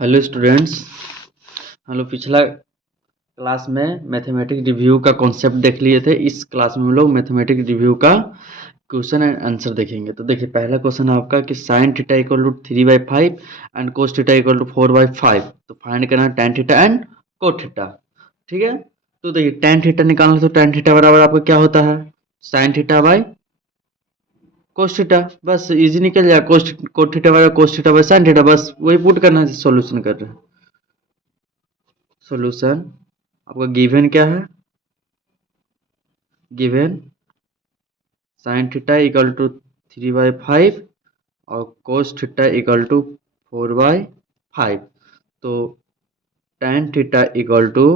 Hello students. हम लोग पिछला क्लास में मैथमेटिक रिव्यू का कॉन्सेप्ट देख लिए थे। इस क्लास में हम लोग मैथमेटिक रिव्यू का क्वेश्चन एंड आंसर देखेंगे। तो देखिए, पहला क्वेश्चन है आपका कि sine theta equal to 3/5 and cos theta equal to 4/5। तो फाइंड करना है tan theta and cot theta. ठीक है, तो देखिए tan थीटा निकालना, तो tan थीटा बराबर आपका क्या होता है, sine theta by cos theta. बस इजी निकल जाएगा। कोट थीटा बराबर cos theta by sine theta, बस वही पुट करना है। सॉल्यूशन कर रहे हैं। सॉल्यूशन आपका गिवन क्या है, given sine theta equal to 3/5 और कोस थीटा इक्वल टू 4/5। तो tan theta equal to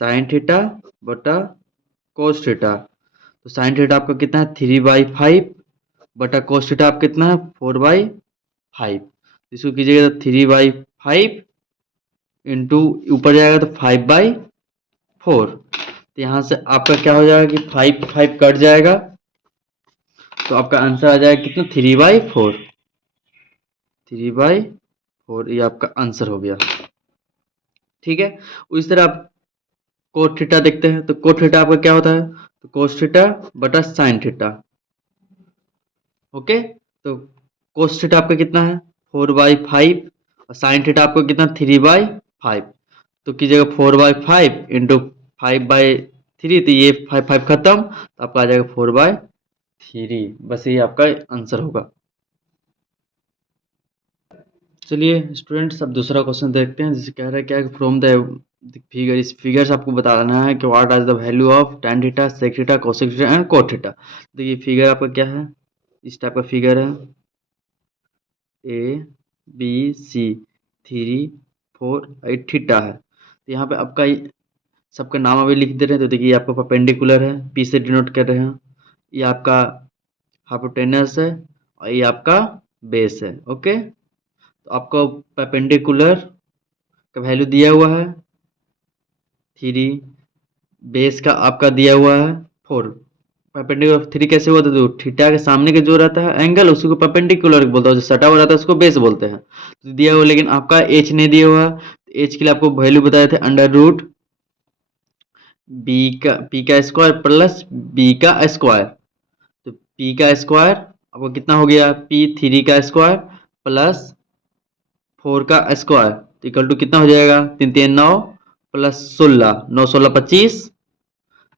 sine theta बटा कोस थीटा। तो साइन थीटा आपका कितना है 3/5 बटा कोस थीटा आप कितना है 4/5। इसको कीजिएगा तो 3/5 इंटू ऊपर जाएगा तो 5/4। तो यहाँ से आपका क्या हो जाएगा कि 5 कट जाएगा, तो आपका आंसर आ जाएगा कितना 3/4। 3/4 ये आपका आंसर हो गया। ठीक है, उस तरह आप कोट थीटा देखते हैं। तो कोट थीटा आपका क्या होता है, तो कोस थीटा बटा साइन थीटा। ओके, तो कोस थीटा आपका कितना है 4/5 और साइन थीटा आपको कितना 3/5। तो कीजिएगा 4/5 इंटू 5/3। तो ये 5 खत्म, तो आपका आ जाएगा 4/3। बस ये आपका आंसर होगा। चलिए स्टूडेंट्स, अब दूसरा क्वेश्चन देखते हैं। जिसे कह रहा है क्या, फ्रॉम द फिगर, इस फिगर से आपको बताना है कि what are the value of tan theta sec theta cosec theta and cot theta. देखिए फिगर आपका क्या है, इस टाइप का फिगर है ABC 3 4 8 थीटा है। तो यहाँ पे आपका सबका नाम अभी लिख दे रहे हैं। तो देखिए ये आपका परपेंडिकुलर है, पी से डिनोट कर रहे हैं। ये आपका हाइपोटेनस है और ये आपका बेस है। ओके, तो आपको परपेंडिकुलर का वैल्यू दिया हुआ है 3, बेस का आपका दिया हुआ है 4। परपेंडिकुलर 3 कैसे हुआ था, तो थीटा के सामने के जो रहता है एंगल उसी को परपेंडिकुलर बोलता है, जो सटा हुआ रहता है उसको बेस बोलते हैं। तो दिया हुआ, लेकिन आपका एच नहीं दिया हुआ। एच के लिए आपको वैल्यू बताए थे अंडर रूट पी का स्क्वायर प्लस बी का स्क्वायर। तो पी का स्क्वायर आपको कितना हो गया, P3 का स्क्वायर प्लस 4 का स्क्वायर, तो इक्वल टू कितना हो जाएगा 3 3 9 प्लस 16 9 16 25।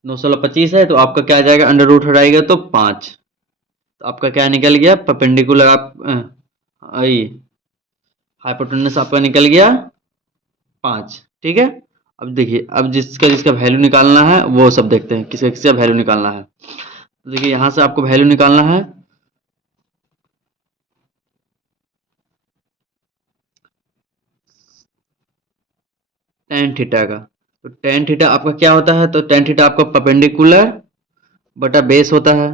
9 16 25 है, तो आपका क्या आ जाएगा, अंडर रूट हटाएगा तो 5। तो आपका क्या निकल गया, परपेंडिकुलर आप हाइपोटेनस आपका निकल गया 5। ठीक है, अब देखिए, अब जिसका जिसका वैल्यू निकालना है वो सब देखते हैं, किसका किसका वैल्यू निकालना है। तो देखिए यहाँ से आपको वैल्यू निकालना है tan थीटा का। तो tan थीटा आपका क्या होता है, तो tan थीटा आपका परपेंडिकुलर बटा बेस होता है।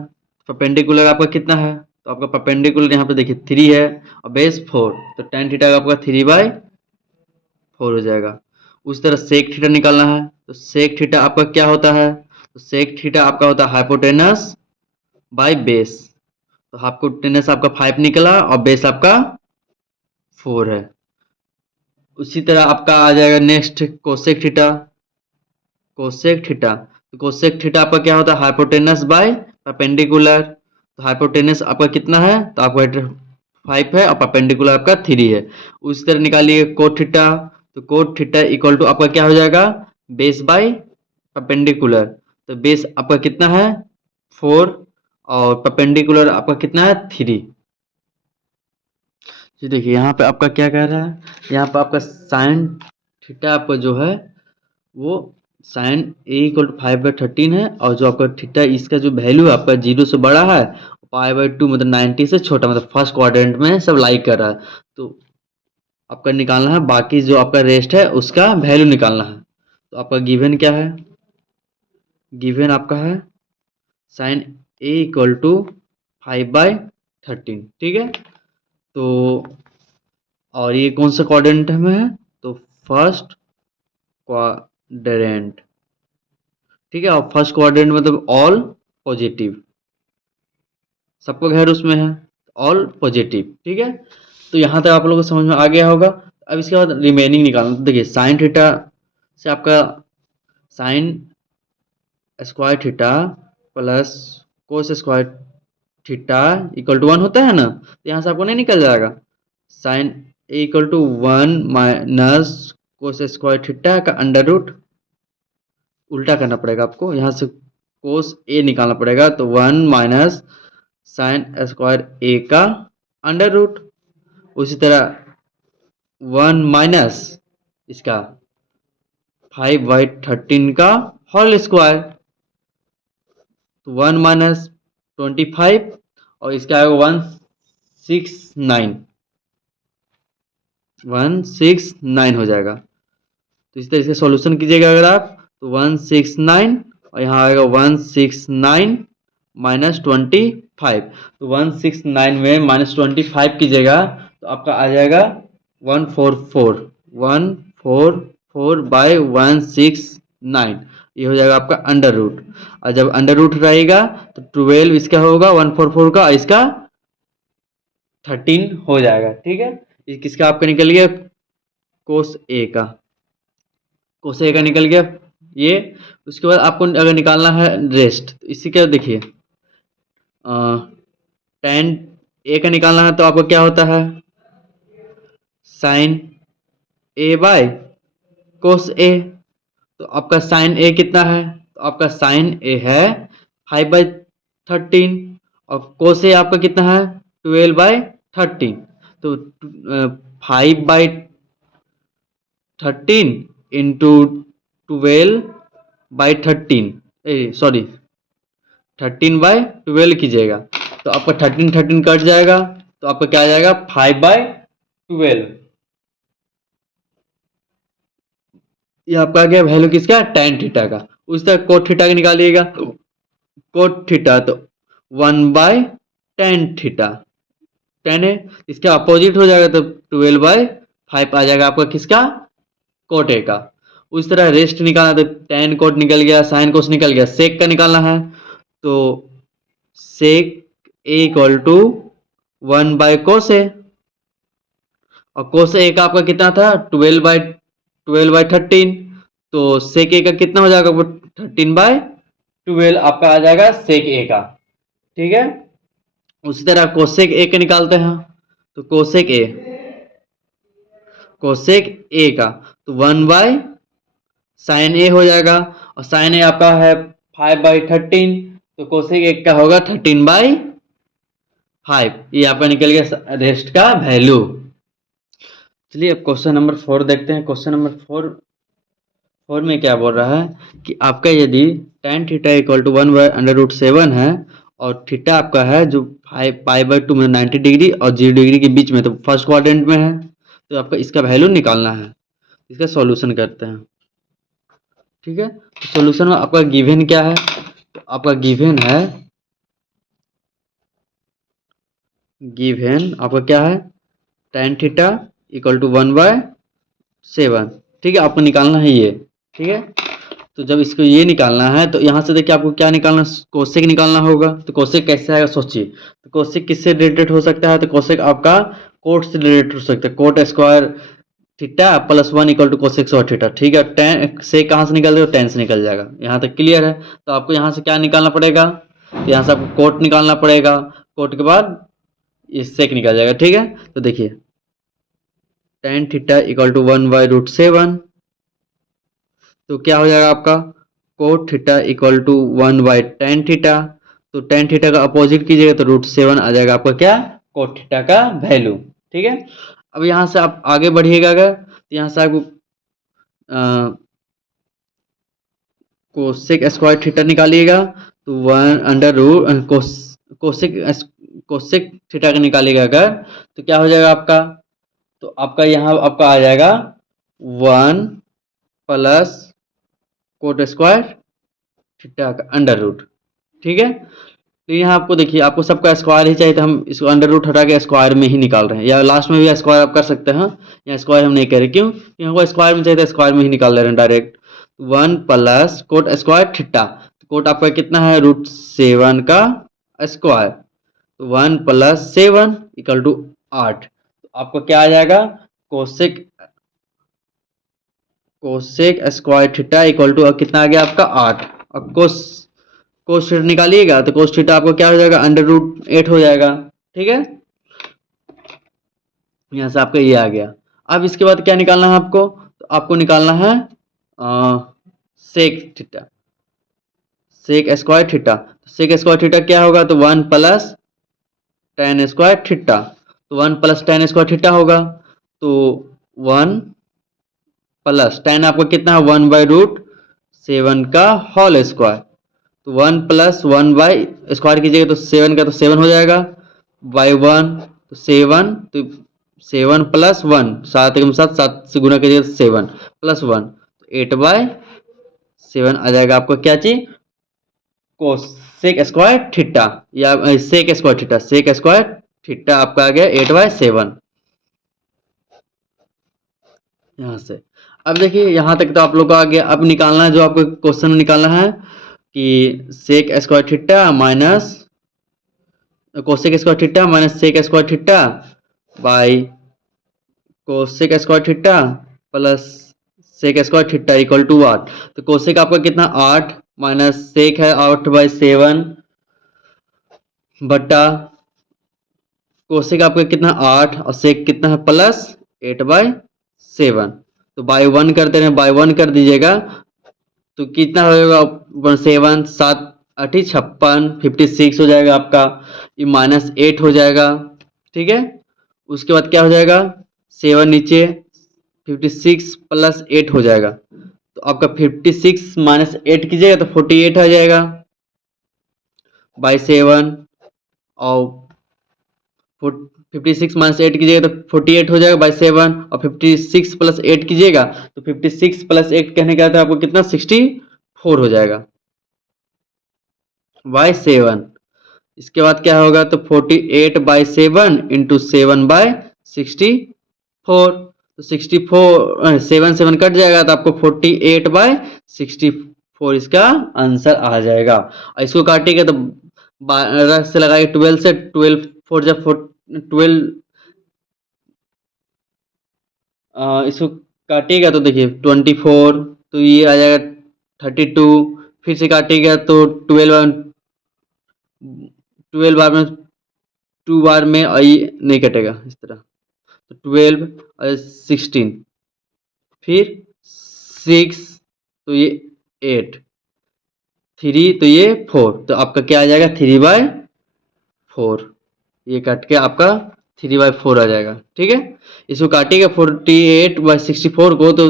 परपेंडिकुलर आपका कितना है, तो आपका परपेंडिकुलर यहाँ पे देखिए 3 है और बेस 4, तो tan थीटा का आपका 3/4 हो जाएगा। उस तरह सेक थीटा निकालना है। तो सेक थीटा आपका क्या होता है, तो सेक थीटा आपका होता है हाइपोटेनस बाय बेस। तो हाइपोटेनस आपका 5 निकला और बेस आपका 4 है। उसी तरह आपका आ जाएगा next cosec theta. Cosec theta, तो कोसेक थीटा आपका क्या होता है, हाइपोटेनस बाय परपेंडिकुलर। तो हाइपोटेनस आपका कितना है, तो आपका 5 है और परपेंडिकुलर आपका 3 है। उस तरह निकालिए कोट थीटा। तो कोट थीटा इक्वल टू आपका क्या हो जाएगा, बेस बाय परपेंडिकुलर। तो बेस आपका कितना है 4 और परपेंडिकुलर आपका कितना है 3। जी देखिए यहाँ पे आपका क्या कह रहा है, यहाँ पे आपका साइन थीटा आपका जो है वो साइन A = 5/13 है, और जो आपका थीटा इसका जो वैल्यू है आपका 0 से बड़ा है, π/2 मतलब 90 से छोटा, मतलब फर्स्ट क्वाड्रेंट में सब लाइक कर रहा है। तो आपका निकालना है, बाकी जो आपका रेस्ट है उसका वैल्यू निकालना है। तो आपका गिवन क्या है, गिवन आपका है साइन A = 5/13। ठीक है, तो और ये कौन सा क्वाड्रेंट में है, तो फर्स्ट क्वाड्रेंट। ठीक है, और फर्स्ट क्वाड्रेंट मतलब ऑल पॉजिटिव, सबका घर उसमें है, ऑल पॉजिटिव। ठीक है, तो यहाँ तक आप लोगों को समझ में आ गया होगा। अब इसके बाद रिमेनिंग निकालना। तो देखिए साइन थीटा से आपका sine square theta plus cos square theta equal to 1 होता है ना, तो यहाँ से आपको नहीं निकल जाएगा। Sine a equal to 1 minus cos square theta का अंडर रूट, उल्टा करना पड़ेगा आपको, यहाँ से कोस ए निकालना पड़ेगा, तो 1 माइनस साइन स्क्वायर ए का अंडर रूट। उसी तरह 1 माइनस इसका 5/13 का होल स्क्वायर, तो 1 माइनस 25 और इसका आएगा 169 हो जाएगा। तो इस तरह से सॉल्यूशन कीजिएगा अगर आप, तो 169 और यहाँ आएगा 169 माइनस 25। तो 169 में माइनस 25 कीजिएगा तो आपका आ जाएगा 144/169, ये हो जाएगा आपका अंडर रूट। और जब अंडर रूट रहेगा तो 12 इसका होगा 144 का, इसका 13 हो जाएगा। ठीक है, ये किसका आपका निकल गया, कोस ए का, कोस ए का निकल गया ये। उसके बाद आपको अगर निकालना है रेस्ट, तो इसी का देखिए tan ए का निकालना है, तो आपको क्या होता है, साइन ए बाय कोस ए। तो आपका साइन ए कितना है, तो आपका साइन ए है 5/13 और कोस ए आपका कितना है 12/13। तो 5/13 इंटू 12/13, सॉरी 13/12 कीजिएगा, तो आपका 13 कट जाएगा, तो आपका क्या आ जाएगा 5/12। ये आपका क्या वैल्यू किसका, tan थीटा का। उस तरह कोट थीटा का निकालिएगा, कोट थीटा तो 1/tan थीटा, tan है इसका अपोजिट हो जाएगा, तो 12/5 आ जाएगा आपका किसका, कोट ए का। उस तरह रेस्ट निकालना, तो tan कोट निकल गया, साइन कोस निकल गया, सेक का निकालना है, तो सेक ए इक्वल टू 1/कोस ए, और कोस ए का आपका कितना था 12/13, तो सेक ए का कितना हो जाएगा 13/12 आपका आ जाएगा सेक ए का। ठीक है, उसी तरह कोसेक ए का निकालते हैं, तो कोसेक ए का तो 1/साइन ए हो जाएगा, और साइन ए आपका है 5/13, तो कोसेक ए का होगा 13/5। ये आपका निकल गया रेस्ट का वैल्यू। चलिए अब क्वेश्चन नंबर 4 देखते हैं। क्वेश्चन नंबर 4 में क्या बोल रहा है कि आपका यदि tan थीटा इक्वल टू 1/√7 है और थीटा आपका है जो 5/2 में 90 डिग्री और 0 डिग्री के बीच में, तो फर्स्ट क्वाड्रेंट में है, तो आपका इसका वैल्यू निकालना है। इसका सॉल्यूशन करते हैं। ठीक है, तो सॉल्यूशन में आपका गिवन क्या है, तो आपका गिवन आपका क्या है tan थीटा इक्वल टू 1/7। ठीक है, आपको निकालना है ये। ठीक है, तो जब इसको ये निकालना है तो यहाँ से देखिए आपको क्या निकालना, कोसेक निकालना होगा। तो कोसेक कैसे आएगा सोचिए, तो कोसेक किससे रिलेटेड हो सकता है, तो कोसेक आपका कोट से रिलेटेड हो सकता है, cot square theta plus 1 equal to cosec square theta. ठीक है, टेन से कहाँ से निकल जाएगा, टेन से निकल जाएगा। यहाँ तक क्लियर है। तो आपको यहाँ से क्या निकालना पड़ेगा, तो यहाँ से आपको कोट निकालना पड़ेगा, कोट के बाद ये सेक निकल जाएगा। ठीक है, तो देखिए tan थीटा इक्वल टू 1/√7, तो क्या हो जाएगा आपका cot theta equal to 1/tan theta, तो tan थीटा का अपोजिट कीजिएगा तो √7 आ जाएगा आपका क्या, कोट थीटा का वैल्यू। ठीक है, अब यहाँ से आप आगे बढ़िएगा अगर, तो यहाँ से आपको कोसेक स्क्वायर थीटा निकालिएगा, तो 1 कोसेक थीटा का निकालिएगा अगर, तो क्या हो जाएगा आपका, तो आपका यहाँ आपका आ जाएगा 1 प्लस कोट स्क्वायर थीटा का अंडर रूट। ठीक है, तो यहाँ आपको देखिए आपको सबका स्क्वायर ही चाहिए, तो हम इसको अंडर रूट हटा के स्क्वायर में ही निकाल रहे हैं, या लास्ट में भी स्क्वायर आप कर सकते हैं, या स्क्वायर हम नहीं कर रहे, क्यों, हमको स्क्वायर में चाहिए था, स्क्वायर में ही निकाल रहे हैं direct. 1 plus cot square theta, cot आपका कितना है √7 का स्क्वायर, तो 1 + 7 = 8, तो आपको क्या आ जाएगा cosec cosec square theta equal to कितना आ गया आपका 8। और कोस थीटा निकालिएगा तो कोस थीटा आपको क्या हो जाएगा, √8 हो जाएगा। ठीक है, यहाँ से आपका ये आ गया। अब इसके बाद क्या निकालना है आपको, तो आपको निकालना है sec theta, sec square theta. Sec square theta क्या होगा, तो 1 प्लस टेन स्क्वायर थीटा। तो 1 प्लस टेन स्क्वायर थीटा होगा, तो 1 प्लस टेन आपका कितना है, 1/√7 का होल स्क्वायर। तो 1 प्लस 1 बाई स्क्वायर कीजिएगा तो 7 का तो 7 हो जाएगा, बाई 1 तो 7, तो 7 प्लस 1, 7 के साथ 7 से गुना कीजिएगा तो 7 प्लस 1 तो 8/7 आ जाएगा आपको क्या चीज, कोसेक स्क्वायर थीटा, या sec square theta, sec square theta आपका आ गया 8/7 यहाँ से। अब देखिए यहाँ तक तो आप लोग को आ गया। अब निकालना है, जो आपको क्वेश्चन में निकालना है कि sec square theta minus cosec square theta minus sec square theta by cosec square theta plus sec square theta equal to 8। तो कोसेक आपका कितना 8 माइनस सेक है 8/7 बटा कोसेक आपका कितना 8 और सेक कितना है प्लस 8/7। तो बाई 1 करते हैं, बाई 1 कर दीजिएगा तो कितना हो जाएगा 7 7 8 56 56 हो जाएगा आपका, ये -8 हो जाएगा। ठीक है, उसके बाद क्या हो जाएगा 7 नीचे 56 प्लस 8 हो जाएगा, तो आपका 56 माइनस 8 कीजिएगा तो 48 आ जाएगा बाई 7। और 56 माइनस 8 कीजिएगा तो 48 हो जाएगा बाई 7, और 56 प्लस 8 कीजिएगा तो 56 प्लस 8 कहने का था आपको कितना 64 हो जाएगा बाई 7। इसके बाद क्या होगा, तो 48/7 इंटू 7/64, तो 64 7 7 कट जाएगा तो आपको 48/64 इसका आंसर आ जाएगा। और इसको काटिएगा तो 12 से लगाइए 12 से, 12 4 जब 12 इसको काटिएगा तो देखिए 24, तो ये आ जाएगा 32। फिर से काटिएगा तो 12 बार में 2 बार में आई नहीं कटेगा इस तरह, तो 12 और 16, फिर 6 तो ये 8, 3 तो ये 4, तो आपका क्या आ जाएगा 3/4। ये कट के आपका 3/4 आ जाएगा। ठीक है, इसको काटिएगा 48/64 को तो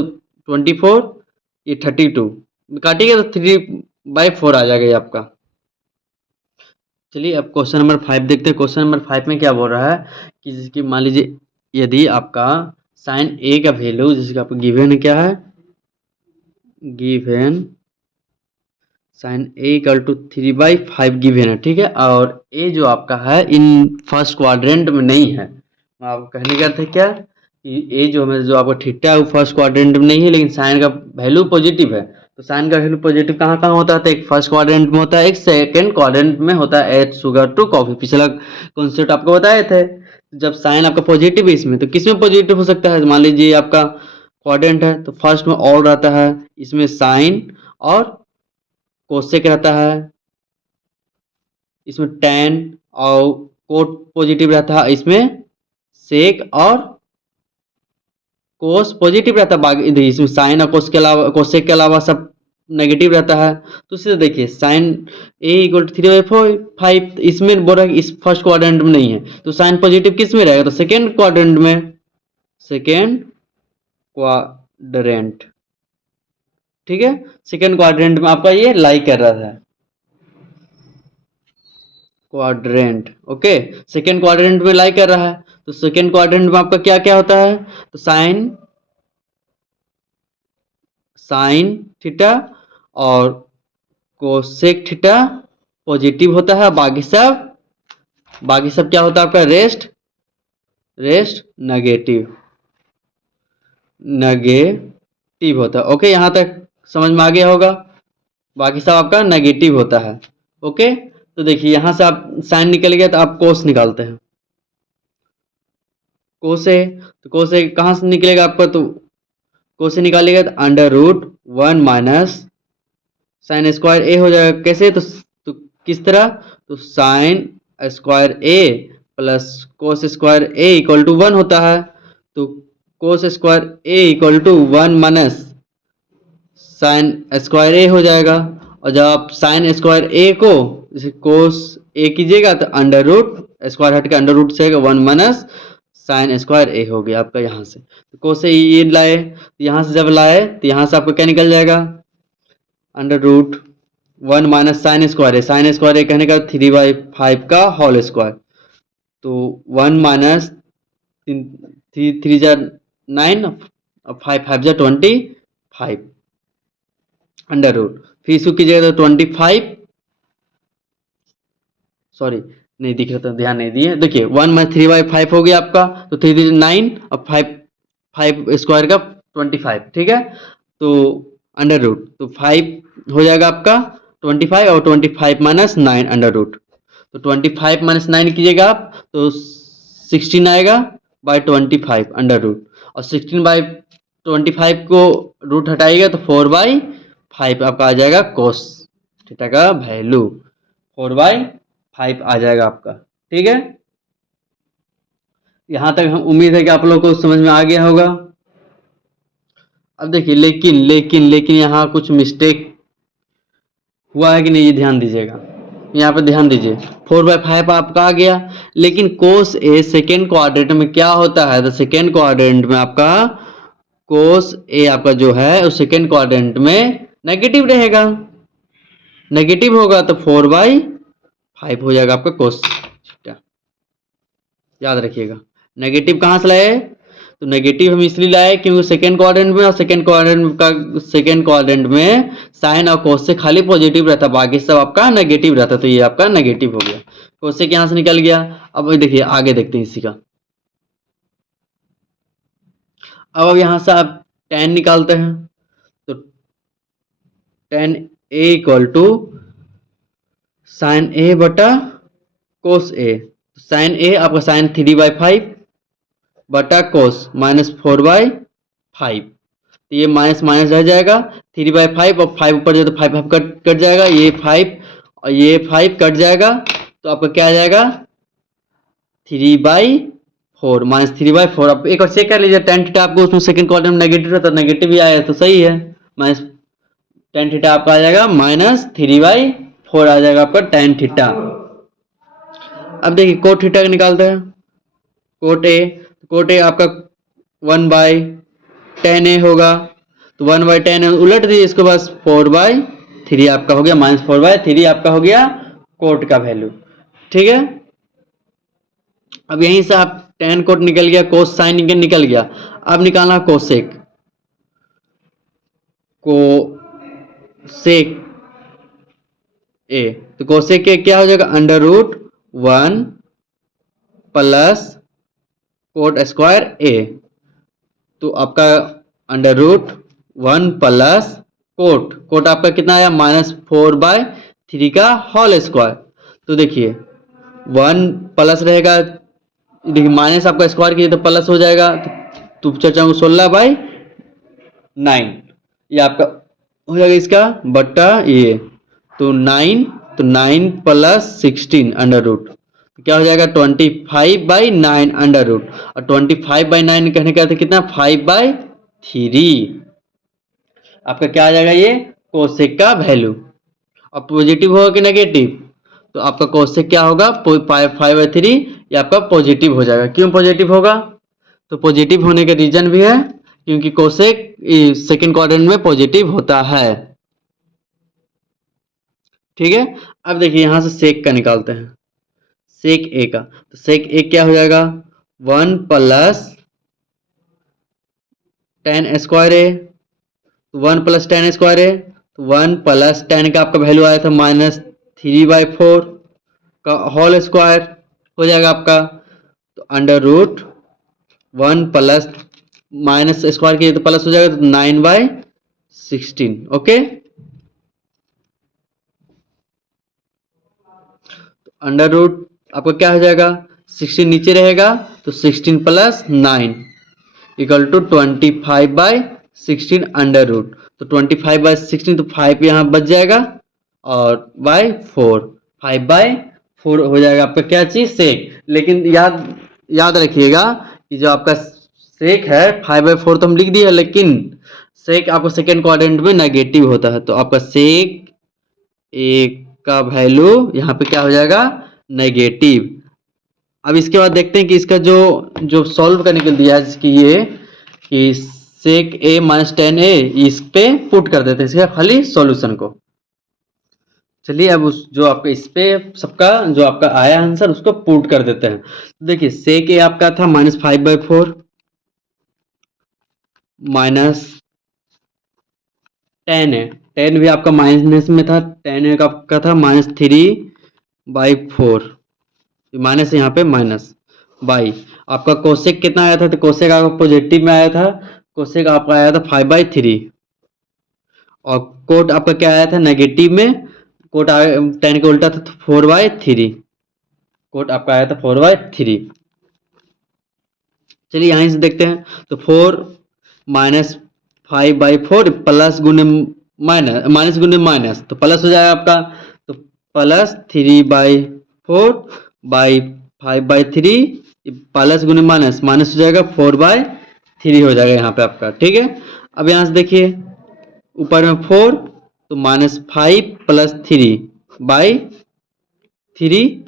24, ये 32 काटिएगा तो 3/4 आ जाएगा ये आपका। चलिए अब क्वेश्चन नंबर 5 देखते हैं। क्वेश्चन नंबर 5 में क्या बोल रहा है कि जिसकी मान लीजिए यदि आपका साइन ए का वैल्यू जिसका आपको गिवन क्या है, given sine a equal to 3/5 given है। ठीक है, और ए जो आपका है इन फर्स्ट क्वाड्रेंट में नहीं है। आपको कहने का था क्या कि ए जो हमें जो आपका थीटा है वो फर्स्ट क्वाड्रेंट में नहीं है, लेकिन साइन का वैल्यू पॉजिटिव है। तो साइन का वैल्यू पॉजिटिव कहाँ कहाँ होता है, तो एक फर्स्ट क्वाड्रेंट में होता है, एक सेकंड क्वाड्रेंट में होता है, एड शुगर टू कॉफी। पिछला कॉन्सेप्ट आपको बताए थे। जब साइन आपका पॉजिटिव है इसमें, तो किस में पॉजिटिव हो सकता है, मान लीजिए आपका क्वाड्रेंट है तो फर्स्ट में और रहता है, इसमें साइन और कोसेक रहता है, इसमें टेन और कोट पॉजिटिव रहता है, इसमें सेक और कोस पॉजिटिव रहता है। बाकी इसमें साइन और कोस के अलावा कोसेक के अलावा सब नेगेटिव रहता है। तो सीधे देखिए साइन ए इक्वल टू 3/5, इसमें बोल रहा है कि इस फर्स्ट क्वाड्रेंट में नहीं है, तो साइन पॉजिटिव किस में रहेगा, तो सेकेंड क्वाड्रेंट में, सेकेंड क्वाड्रेंट। ठीक है, सेकेंड क्वाड्रेंट में आपका ये लाई कर रहा था, क्वाड्रेंट। ओके, सेकेंड क्वाड्रेंट में लाई कर रहा है, तो सेकेंड क्वाड्रेंट में आपका क्या क्या होता है, तो साइन साइन थीटा और कोसेक थीटा पॉजिटिव होता है, बाकी सब क्या होता है आपका रेस्ट नेगेटिव होता है। ओके, यहाँ तक समझ में आ गया होगा, बाकी सब आपका नेगेटिव होता है। ओके, तो देखिए यहाँ से आप साइन निकल गया तो आप कोस निकालते हैं। कोस ए, तो कोस ए कहाँ से निकलेगा आपका, तो कोस से निकालिएगा तो under root 1 minus sine square A हो जाएगा। कैसे, तो किस तरह, तो sine square A plus cos square A equal to 1 होता है। तो cos square A equal to 1 minus sine square A हो जाएगा। और जब आप साइन स्क्वायर ए को जैसे कोस ए कीजिएगा तो अंडर रूट स्क्वायर हट के अंडर रूट से 1 माइनस साइन स्क्वायर ए हो गया आपका। यहाँ से तो कोस से ये लाए, तो यहाँ से जब लाए तो यहाँ से आपको क्या निकल जाएगा, under root 1 minus sine square A, sine square A कहने का 3/5 का होल स्क्वायर। तो 1 माइनस 3 3 जा 9 और 5 5 जा 25 अंडर रूट, फिर इसको कीजिएगा तो 25, सॉरी नहीं दिख रहा था, ध्यान नहीं दिए। देखिए 1 माइनस 3/5 हो गया आपका, तो 3 3 9 और 5 5 स्क्वायर का 25, ठीक है। तो अंडर रूट तो 5 हो जाएगा आपका 25 और 25 माइनस 9 अंडर रूट। तो 25 माइनस 9 कीजिएगा आप तो 16 आएगा बाय 25 अंडर रूट, और 16/25 को रूट हटाइएगा तो 4/5 आपका आ जाएगा कोस थीटा का वैल्यू, 4/5 आ जाएगा आपका। ठीक है, यहां तक हम उम्मीद है कि आप लोगों को समझ में आ गया होगा। अब देखिए लेकिन लेकिन लेकिन यहाँ कुछ मिस्टेक हुआ है कि नहीं, ये ध्यान दीजिएगा। यहाँ पे ध्यान दीजिए, 4/5 आपका आ गया, लेकिन कोस ए सेकेंड क्वाड्रेंट में क्या होता है, तो सेकेंड क्वाड्रेंट में आपका कोस ए आपका जो है उस सेकेंड क्वाड्रेंट में नेगेटिव रहेगा, नेगेटिव होगा तो 4/5 हो जाएगा आपका कोस थीटा। याद रखिएगा, नेगेटिव कहाँ से लाए, तो नेगेटिव हम इसलिए लाए क्योंकि सेकेंड क्वाड्रेंट में, और सेकेंड क्वाड्रेंट में साइन और कोस से खाली पॉजिटिव रहता, बाकी सब आपका नेगेटिव रहता, तो ये आपका नेगेटिव हो गया, कोसेक यहाँ से निकल गया। अब देखिए आगे देखते हैं इसी का। अब यहाँ से आप tan निकालते हैं, तो tan a equal to sine A बटा कोस ए, साइन ए आपका साइन 3/5 बटा कोस -4/5, तो ये माइनस माइनस रह जाएगा, 3/5 और 5 ऊपर जाए तो 5 5 कट जाएगा, ये 5 और ये 5 कट जाएगा, तो आपका क्या आ जाएगा 3/4 -3/4। आप एक बार चेक कर लीजिए, tan थीटा आपको उसमें सेकंड क्वाड्रेंट में नेगेटिव रहता, नेगेटिव ही आया तो सही है, माइनस tan थीटा आपका आ जाएगा -3/4 आ जाएगा आपका tan थीटा। अब देखिए कोट थीटा का निकालते हैं, कोट ए आपका 1/tan ए होगा, तो 1/tan ए उलट दीजिए इसको, बस 4/3 आपका हो गया, -4/3 आपका हो गया कोट का वैल्यू। ठीक है, अब यहीं से आप tan कोट निकल गया, कोस साइन निकल गया, अब निकालना कोसेक, कोसेक ए, तो कोसेक के क्या हो जाएगा under root 1 plus cot square A, तो आपका अंडर रूट 1 प्लस कोट आपका कितना आया -4/3 का होल स्क्वायर। तो देखिए 1 प्लस रहेगा, देखिए माइनस आपका स्क्वायर कीजिए तो प्लस हो जाएगा, तो चर्चा 16/9 ये आपका हो जाएगा इसका बट्टा ये, तो 9 प्लस 16 अंडर रूट, क्या हो जाएगा 25/9 अंडर रूट, और 25/9 कहने का अर्थ कितना 5/3 आपका क्या आ जाएगा ये कोसेक का वैल्यू। अब पॉजिटिव होगा कि नेगेटिव, तो आपका कोसेक क्या होगा 5/3 ये आपका पॉजिटिव हो जाएगा। क्यों पॉजिटिव होगा, तो पॉजिटिव होने का रीजन भी है क्योंकि कोसेक सेकेंड क्वाड्रेंट में पॉजिटिव होता है। ठीक है, अब देखिए यहां से सेक का निकालते हैं, सेक ए का, तो सेक ए क्या हो जाएगा 1 प्लस tan स्क्वायर ए, तो 1 प्लस tan स्क्वायर ए, तो 1 प्लस tan का आपका वैल्यू आया था -3/4 का होल स्क्वायर हो जाएगा आपका, तो under root 1 plus minus square किए तो प्लस हो जाएगा, तो 9/16। ओके, अंडर रूट आपका क्या हो जाएगा 16 नीचे रहेगा, तो 16 plus 9 equal to 25/16 under root. तो 25/16 तो 5 यहाँ बच जाएगा और बाय 4, 5/4 हो जाएगा आपका क्या चीज, सेक। लेकिन याद याद रखिएगा कि जो आपका सेक है 5/4 तो हम लिख दिए, लेकिन सेक आपको सेकेंड क्वाड्रेंट में नेगेटिव होता है, तो आपका सेक एक का वैल्यू यहाँ पे क्या हो जाएगा, नेगेटिव। अब इसके बाद देखते हैं कि इसका जो जो सॉल्व करने के लिए दिया है, जिसकी ये कि सेक a माइनस 10a, इस पे पुट कर देते हैं इसका खाली सॉल्यूशन को। चलिए अब उस जो आपका इस पे सबका जो आपका आया आंसर उसको पुट कर देते हैं। तो देखिए सेक a आपका था -5/4 माइनस 10a, 10 भी आपका माइनस में था, 10a आपका था -3/4, माइनस यहाँ पे माइनस बाई आपका कोसेक कितना आया था, तो कोसेक आपका पॉजिटिव में आया था, कोसेक आपका आया था 5/3 और कोट आपका क्या आया था नेगेटिव में, कोट 10 का उल्टा था तो 4/3, कोट आपका आया था 4/3। चलिए यहीं से देखते हैं, तो 4 माइनस 5/4 प्लस गुने माइनस, माइनस गुने माइनस तो प्लस हो जाएगा आपका, तो प्लस 3/4 बाई 5/3 प्लस गुने माइनस, माइनस हो जाएगा 4/3 हो जाएगा यहाँ पे आपका, ठीक है। अब यहाँ से देखिए ऊपर में 4 तो -5 प्लस 3/3,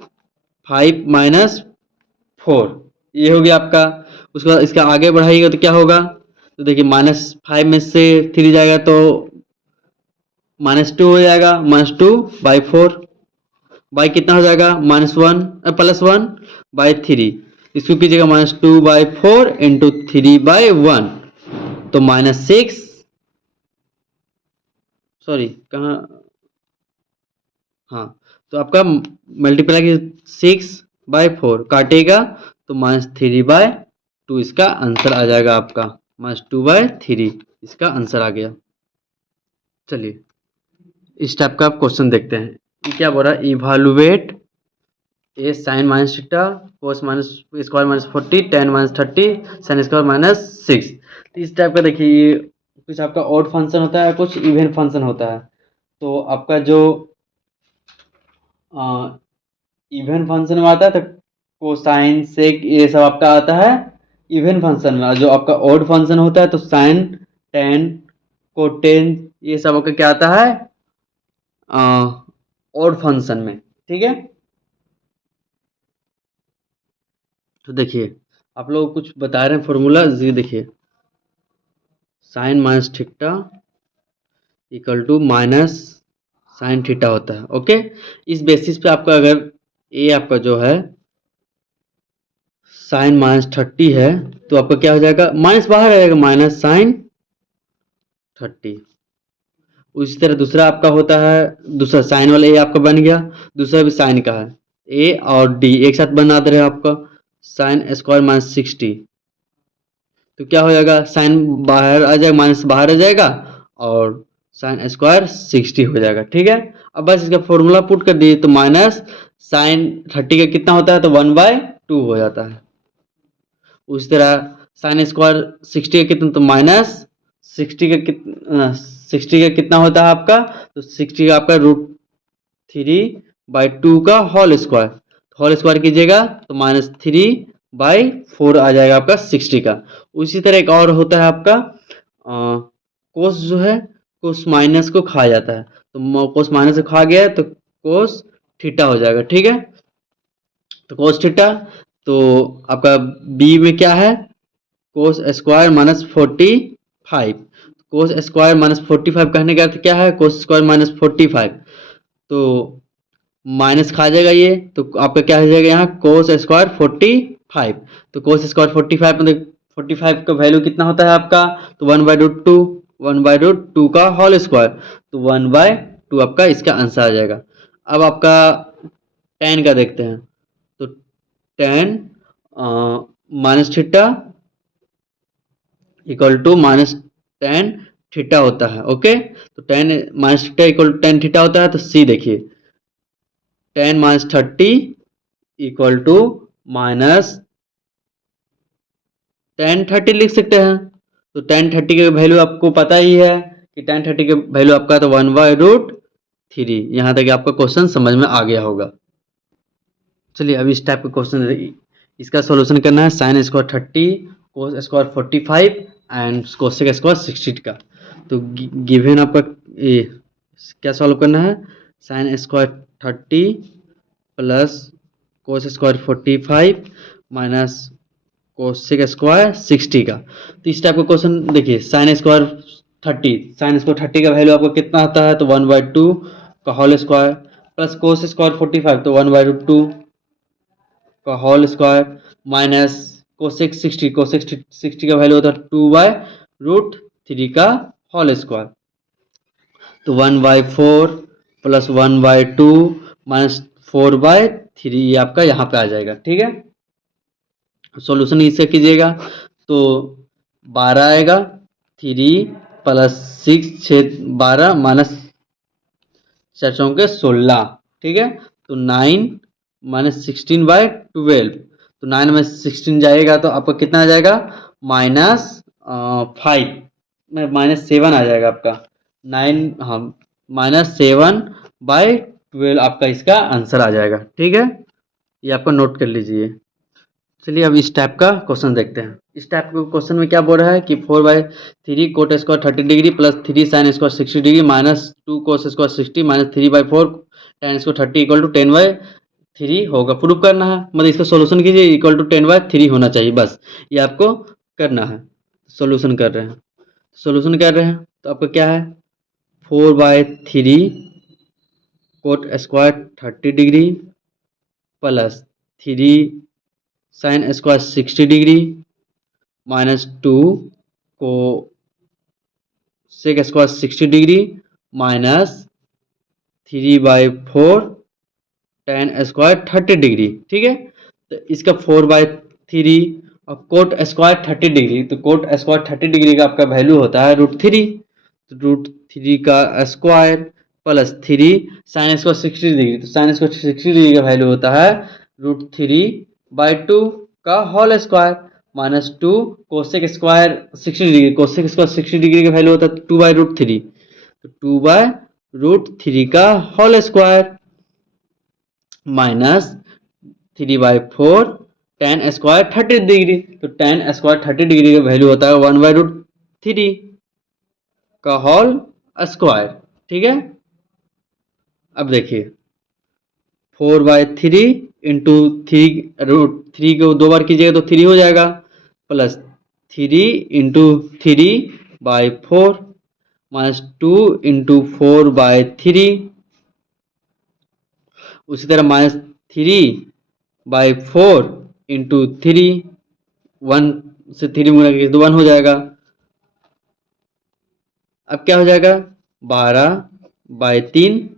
5 माइनस 4 ये हो गया आपका। उसके बाद इसका आगे बढ़ाइएगा तो क्या होगा, तो देखिए -5 में से 3 जाएगा तो -2 हो जाएगा, -2/4 बाई कितना हो जाएगा -1 +1/3, इसको कीजिएगा -2/4 इंटू 3/1 तो -6, सॉरी कहाँ, हाँ तो आपका मल्टीप्लाई 6/4 काटेगा तो -3/2 इसका आंसर आ जाएगा आपका, -2/3 इसका आंसर आ गया। चलिए इस टाइप का आप क्वेश्चन देखते हैं, ये क्या बोल रहा है, evaluate A sine minus theta cos minus square -40 tan -30 sine square -6। तो इस टाइप का देखिए ये कुछ आपका ऑड फंक्शन होता है, कुछ इवन फंक्शन होता है। तो आपका जो इवन फंक्शन में आता है तो कोसाइन सेक ये सब आपका आता है इवन फंक्शन में, और जो आपका ऑड फंक्शन होता है तो साइन टेन कोटेन ये सब आपका क्या आता है ऑड फंक्शन में, ठीक है। तो देखिए आप लोग कुछ बता रहे हैं फॉर्मूला, ये देखिए sine minus theta equal to minus sine theta होता है, ओके। इस बेसिस पे आपका अगर ए आपका जो है साइन -30 है तो आपका क्या हो जाएगा, माइनस बाहर आएगा -sin30। उसी तरह दूसरा आपका होता है, दूसरा साइन वाला ए आपका बन गया, दूसरा भी साइन का है, ए और डी एक साथ बना दे रहे हैं आपका साइन स्क्वायर -60, तो क्या हो जाएगा साइन बाहर आ जाएगा, माइनस बाहर आ जाएगा और साइन स्क्वायर 60 हो जाएगा, ठीक है। अब बस इसका फॉर्मूला पुट कर दिए तो -sin30 का कितना होता है, तो 1/2 हो जाता है। उसी तरह साइन स्क्वायर 60 का कितना, तो -60 का कितना होता है आपका, तो 60 का आपका √3/2 का होल स्क्वायर कीजिएगा तो -3/4 आ जाएगा आपका 60 का। उसी तरह एक और होता है आपका कोस जो है कोस माइनस को खा जाता है, तो कोस माइनस को खा गया है तो कोस थीटा हो जाएगा, ठीक है। तो कोस थीटा तो आपका बी में क्या है, कोस स्क्वायर -45, कोस स्क्वायर -45 कहने का अर्थ क्या है, कोस स्क्वायर -45 तो माइनस खा जाएगा ये, तो आपका क्या हो जाएगा यहाँ कोस स्क्वायर 45, तो कोस स्क्वायर 45 मतलब 45 का वैल्यू कितना होता है आपका, तो 1/√2 का होल स्क्वायर, तो 1/2 आपका इसका आंसर आ जाएगा। अब आपका tan का देखते हैं, तो tan minus theta equal to -tan theta होता है, ओके। तो tan minus theta equal to tan theta होता है, तो सी देखिए tan -30 इक्वल टू टेन 30 लिख सकते हैं। तो टेन 30 के वैल्यू आपको पता ही है कि टेन 30 के वैल्यू आपका तो 1/√3। यहाँ तक आपका क्वेश्चन समझ में आ गया होगा। चलिए अब इस टाइप का क्वेश्चन, इसका सॉल्यूशन करना है sine square 30, cos square 45 and cosec square 60 का। तो गिवन आपका ये क्या सॉल्व करना है, sine square 30 plus cos square 45 minus cosec square 60 का। तो इस टाइप का क्वेश्चन देखिए, साइन स्क्वायर 30 का वैल्यू आपको कितना आता है, तो 1/2 का whole square plus cos square 45 तो 1/√2 का होल स्क्वायर माइनस कोसेक 60 का वैल्यू होता है 2/√3 का होल स्क्वायर। तो 1/4 प्लस 1/2 माइनस 4/3 ये आपका यहाँ पे आ जाएगा। ठीक है, सॉल्यूशन इससे कीजिएगा तो 12 आएगा, 3 प्लस 6 6 12 माइनस 4 चौके 16। ठीक है, तो 9 माइनस 16/12, तो 9 में 16 जाएगा तो आपका कितना आ जाएगा, -7 आ जाएगा आपका 9, हाँ -7/12 आपका इसका आंसर आ जाएगा। ठीक है, ये आपका नोट कर लीजिए। चलिए अब इस टाइप का क्वेश्चन देखते हैं। इस टाइप के क्वेश्चन में क्या बोल रहा है कि 4/3 cot square 30 degree plus 3 sine square 60 degree minus 2 cos square 60 minus 3/4 tan square 30 equal to 10/3 होगा। प्रूफ करना है, मतलब इसका सोल्यूशन कीजिए, इक्वल टू 10/3 होना चाहिए, बस ये आपको करना है। सोल्यूशन कर रहे हैं, सोल्यूशन कर रहे हैं तो आपका क्या है, 4/3 cot square 30 degree plus 3 sine square 60 degree minus 2 cosec square 60 degree minus 3/4 tan square 30 degree. ठीक है, तो इसका 4/3 और कोट स्क्वायर 30 डिग्री, तो कोट स्क्वायर 30 डिग्री का आपका वैल्यू होता है √3, तो √3 का square plus 3 sine square 60 degree, तो साइन स्क्वायर 60 डिग्री का वैल्यू होता है √3/2 का whole square minus 2 cosec square 60 degree, cosec square 60 degree का वैल्यू होता है 2/√3, तो 2/√3 का whole square minus 3/4 tan square 30 degree, तो tan स्क्वायर 30 डिग्री का वैल्यू होता है 1/√3 का होल स्क्वायर। ठीक है, अब देखिए 4/3 इंटू 3 को 2 बार कीजिएगा तो 3 हो जाएगा, प्लस 3 इंटू 3/4 माइनस 2 इंटू 4/3, उसी तरह -3/4 इंटू 3, 1 से 3 गुना करके तो 1 हो जाएगा। अब क्या हो जाएगा, 12/3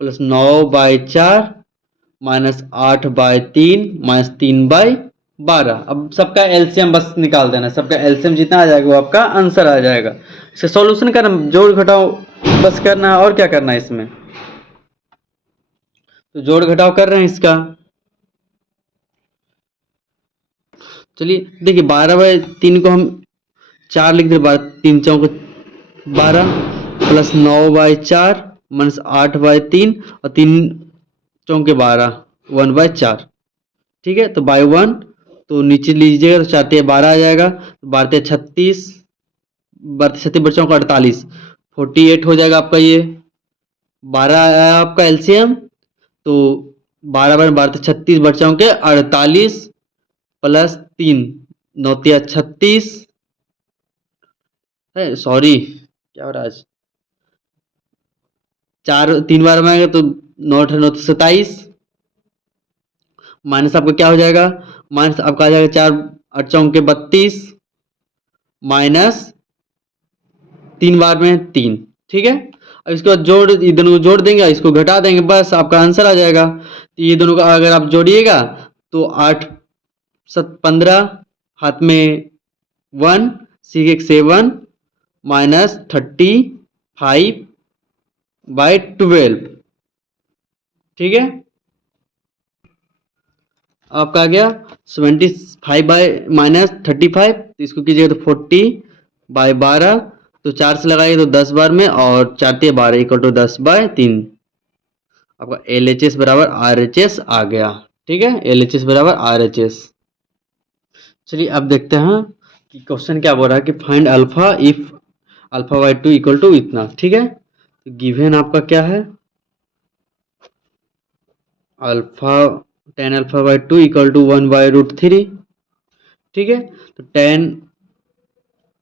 प्लस 9/4 माइनस 8/3 माइनस 3/12। अब सबका एलसीएम बस निकाल देना, सबका एलसीएम जितना आ जाएगा वो आपका आंसर आ जाएगा। इसे सॉल्यूशन करना, जोड़ घटाओ बस करना है, और क्या करना है इसमें, तो जोड़ घटाव कर रहे हैं इसका। चलिए देखिए 12/3 को हम 4 लिख दे, 3 चौक 12 प्लस 9/4 माइनस 8/3 और 3 चौके 12 1/4। ठीक है, तो बाई 1 तो नीचे लीजिएगा तो 4 12 आ जाएगा, 12 36, 36 बच्चों का 48, 48 हो जाएगा आपका ये। 12 आया आपका एलसीएम, तो 12 36 बच्चों के 48 प्लस 3 9 36, सॉरी क्या हो रहा है आज, 4 3 बार में आएगा तो 9 9 27, माइनस आपका क्या हो जाएगा, माइनस आपका आ जाएगा 4 8 चौके 32 माइनस 3 बार में 3। ठीक है, अब इसके बाद जोड़, ये दोनों को जोड़ देंगे, इसको घटा देंगे, बस आपका आंसर आ जाएगा। तो ये दोनों का अगर आप जोड़िएगा तो 8 7 15 हाथ में 1 6 7 माइनस 35/12। ठीक है, आपका आ गया 75/-35, तो इसको कीजिएगा तो 40/12, तो 4 से लगाइए तो 10 बार में, और 4 12 इक्वल टू 10/3। आपका LHS बराबर RHS आ गया। ठीक है, LHS बराबर RHS। चलिए अब देखते हैं कि क्वेश्चन क्या बोल रहा है कि find alpha if α/2 equal to इतना। ठीक है, तो गिवन आपका क्या है, अल्फा tan α/2 इक्वल टू 1/√3। ठीक है, तो tan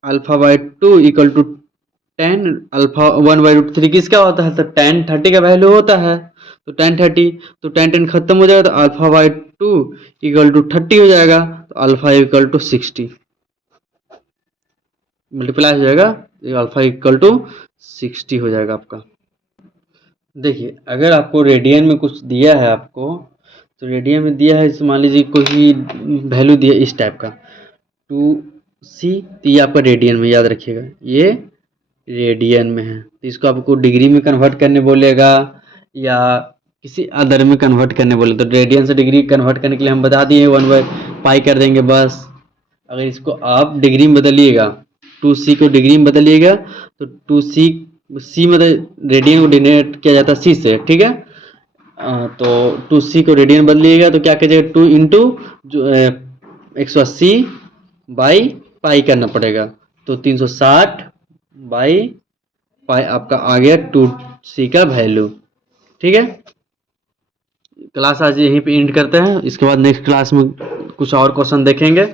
α/2 equal to tan alpha 1/√3 किसका होता है, तो tan 30 का वैल्यू होता है। तो tan 30, तो tan खत्म हो जाएगा, तो α/2 इक्वल टू 30 हो जाएगा, तो अल्फा इक्वल टू 60 मल्टीप्लाई हो जाएगा, अल्फा इक्वल टू 60 हो जाएगा आपका। देखिए अगर आपको रेडियन में कुछ दिया है आपको, तो रेडियन में दिया है, मान लीजिए कोई वैल्यू दिया इस टाइप का 2c, तो ये आपका रेडियन में, याद रखिएगा ये रेडियन में है। तो इसको आपको डिग्री में कन्वर्ट करने बोलेगा या किसी अदर में कन्वर्ट करने बोले, तो रेडियन से डिग्री कन्वर्ट करने के लिए हम बता दिए 1/π कर देंगे बस। अगर इसको आप डिग्री में बदलिएगा, 2c को डिग्री में बदलिएगा, तो 2c c मतलब रेडियन को डिनोट किया जाता है c से। ठीक है, तो 2c को रेडियन बदलिएगा तो क्या कीजिएगा 2 इंटू जो 180/π करना पड़ेगा, तो 360/π आपका आ गया 2c का वैल्यू। ठीक है, क्लास आज यहीं पे एंड करते हैं, इसके बाद नेक्स्ट क्लास में कुछ और क्वेश्चन देखेंगे।